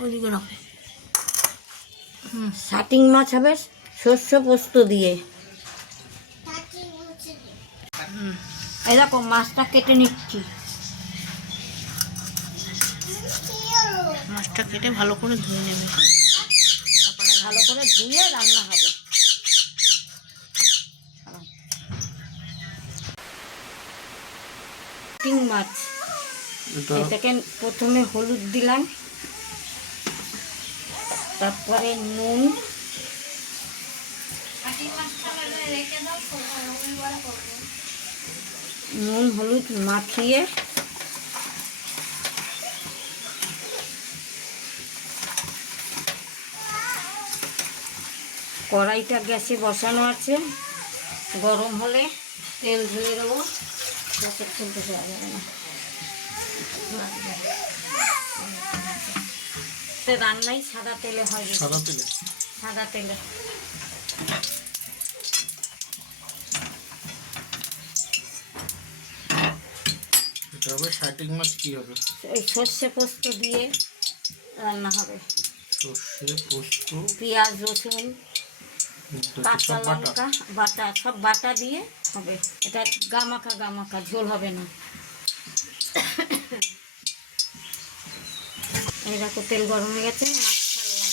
রাখো শাটিং মাছ হবে শস্য পোস্ত দিয়ে। এই দেখো মাছটা কেটে নিচ্ছি। মাছটা কেটে ভালো করে ধুয়ে নেবে। তারপরে ভালো করে ধুয়ে রান্না হবে। মাছ। এটাকে প্রথমে হলুদ দিলাম। তারপরে নুন। নুন, হলুদ মাখিয়ে কড়াইটা গ্যাসে বসানো আছে। গরম হলে তেল ঢেলে দেবো। তেলটা দেওয়া যাবে না তো রান্নাই সাদা তেলে হয় সাদা তেলে? সাদা তেলে। এটা হবে শাইটিং মাছ কি হবে? ওই সর্ষে পোস্ত দিয়ে রান্না হবে। সর্ষে পোস্ত পেঁয়াজ রসুন কাঁচা লঙ্কা বাটা সব বাটা দিয়ে হবে। এটা গামাখা গামাখা ঝোল হবে না। দেখো তেল গরম হয়ে গেছে মাছ ছাড়লাম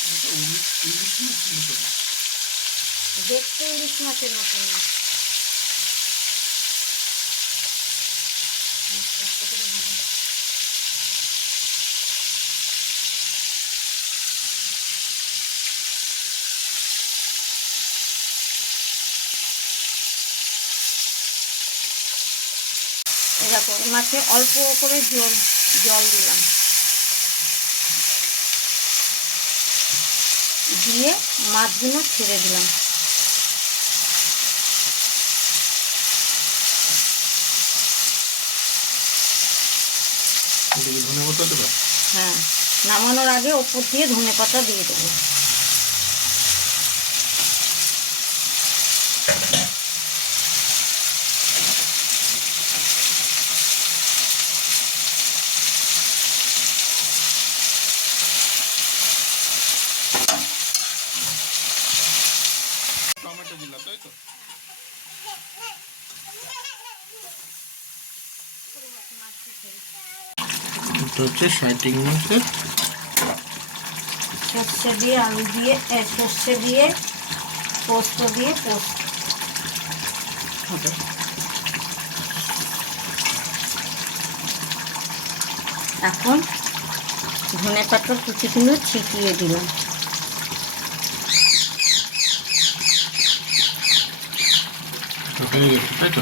মতো। দেখতে ইলিশ মাছের মতন না এরকম মাছে অল্প করে জল জল দিলাম। দিয়ে মাছগুলো ছেড়ে দিলাম। হ্যাঁ নামানোর আগে ওপর দিয়ে ধনে পাতা দিয়ে দেবো। তাই তো? এটা হচ্ছে শাইটিং মাছের। সর্ষে দিয়ে আলু দিয়ে সর্ষে দিয়ে পোস্ত দিয়ে পোস্ত। হবে এখন ধনে পাতার কুচিগুলো ছিটিয়ে দিলাম। হয়ে গেছে তাই তো?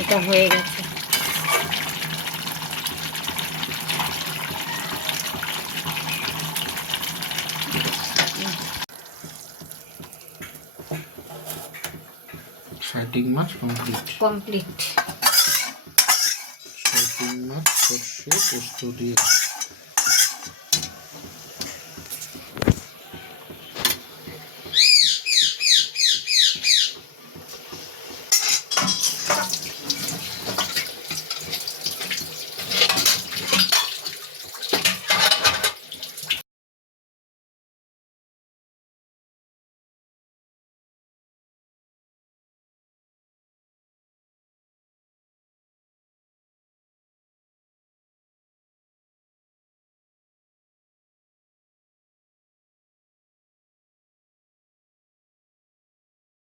এটা হয়ে গেছে। শাইটিং মাছ কমপ্লিট কমপ্লিট শাইটিং মাছ সর্ষে পোস্ত দিয়ে